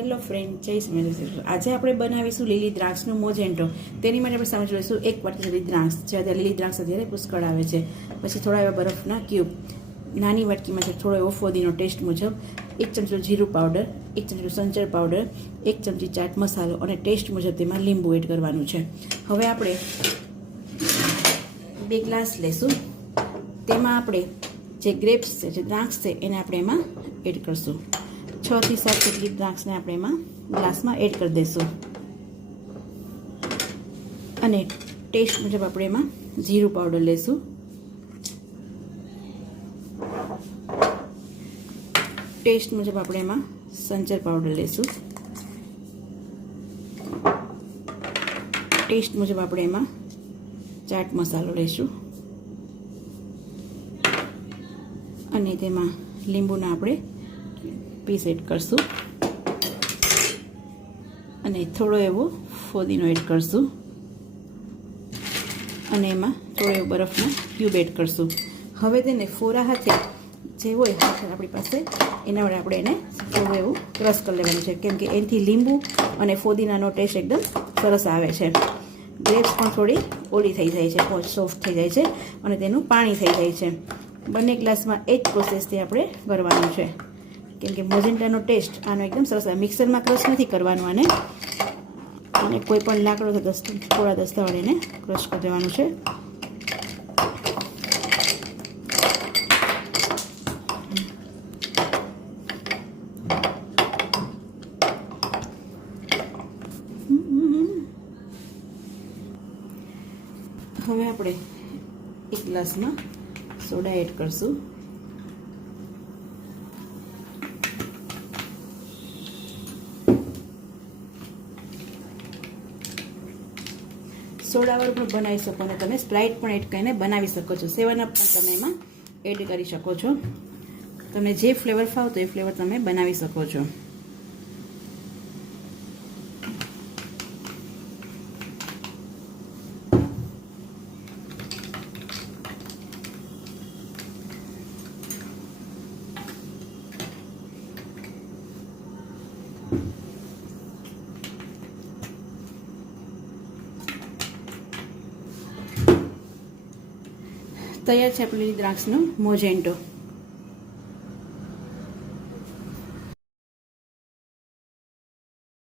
Hello friend, જય સ્વામિનારાયણ. આજે આપણે બનાવીશું લીલી દ્રાક્ષનો મોજેન્ટો. તેની માટે આપણે સમજ લઈશું 1 વાટકી લીલી દ્રાક્ષ છે. અત્યારે લીલી દ્રાક્ષ અત્યારે પુષ્કળ આવે છે. પછી થોડા એવા બરફના ક્યુબ, નાની વાટકીમાં છે થોડો એવો ફોદીનો ટેસ્ટ મુજબ, 1 ચમચો જીરું પાવડર, 1 ચમચો સંચર પાવડર, 1 ચમચી ચાટ મસાલો અને ટેસ્ટ મુજબ તેમાં લીંબુ એડ કરવાનું છે. હવે આપણે 2 ગ્લાસ લઈશું. તેમાં આપણે જે ગ્રેપ્સ છે, જે દ્રાક્ષ છે, એને આપણે એમાં એડ કરશું. 6 થી 7 જેટલી દ્રાક્ષને આપણે એમાં ગ્લાસમાં એડ કરી દઈશું અને ટેસ્ટ મુજબ આપણે એમાં જીરું પાવડર લઈશું, ટેસ્ટ મુજબ આપણે એમાં સંચર પાવડર લઈશું, ટેસ્ટ મુજબ આપણે એમાં ચાટ મસાલો લઈશું અને તેમાં લીંબુના આપણે પીસ એડ કરશું અને થોડો એવો ફોદીનો એડ કરશું અને એમાં થોડો એવો બરફનો ક્યુબ એડ કરશું. હવે તેને ફોરા હાથે જે હોય આપણી પાસે એના વડે આપણે એને થોડું એવું ક્રશ કરી લેવાનું છે, કેમ કે એનાથી લીંબુ અને ફોદીનાનો ટેસ્ટ એકદમ સરસ આવે છે. ગ્રેપ્સ પણ થોડી ઓલી થઈ જાય છે, સોફ્ટ થઈ જાય છે અને તેનું પાણી થઈ જાય છે. બંને ગ્લાસમાં એ જ પ્રોસેસથી આપણે કરવાનું છે, કેમ કે મોજેન્ટાનો ટેસ્ટ આનો એકદમ સરસ આવે. મિક્સરમાં ક્રશ નથી કરવાનું આને, અને કોઈ પણ લાકડો થોડા દસ્તા વડે એને ક્રશ કરી દેવાનું છે. હવે આપણે 1 ગ્લાસમાં સોડા એડ કરશું. સોડાવાળું પણ બનાવી શકો અને તમે સ્પ્રાઇટ પણ એડ કરીને બનાવી શકો છો. 7 અપ પણ તમે એમાં એડ કરી શકો છો. તમને જે ફ્લેવર ફાવતો એ ફ્લેવર તમે બનાવી શકો છો. તૈયાર છે આપણી દ્રાક્ષનો મોજેન્ટો.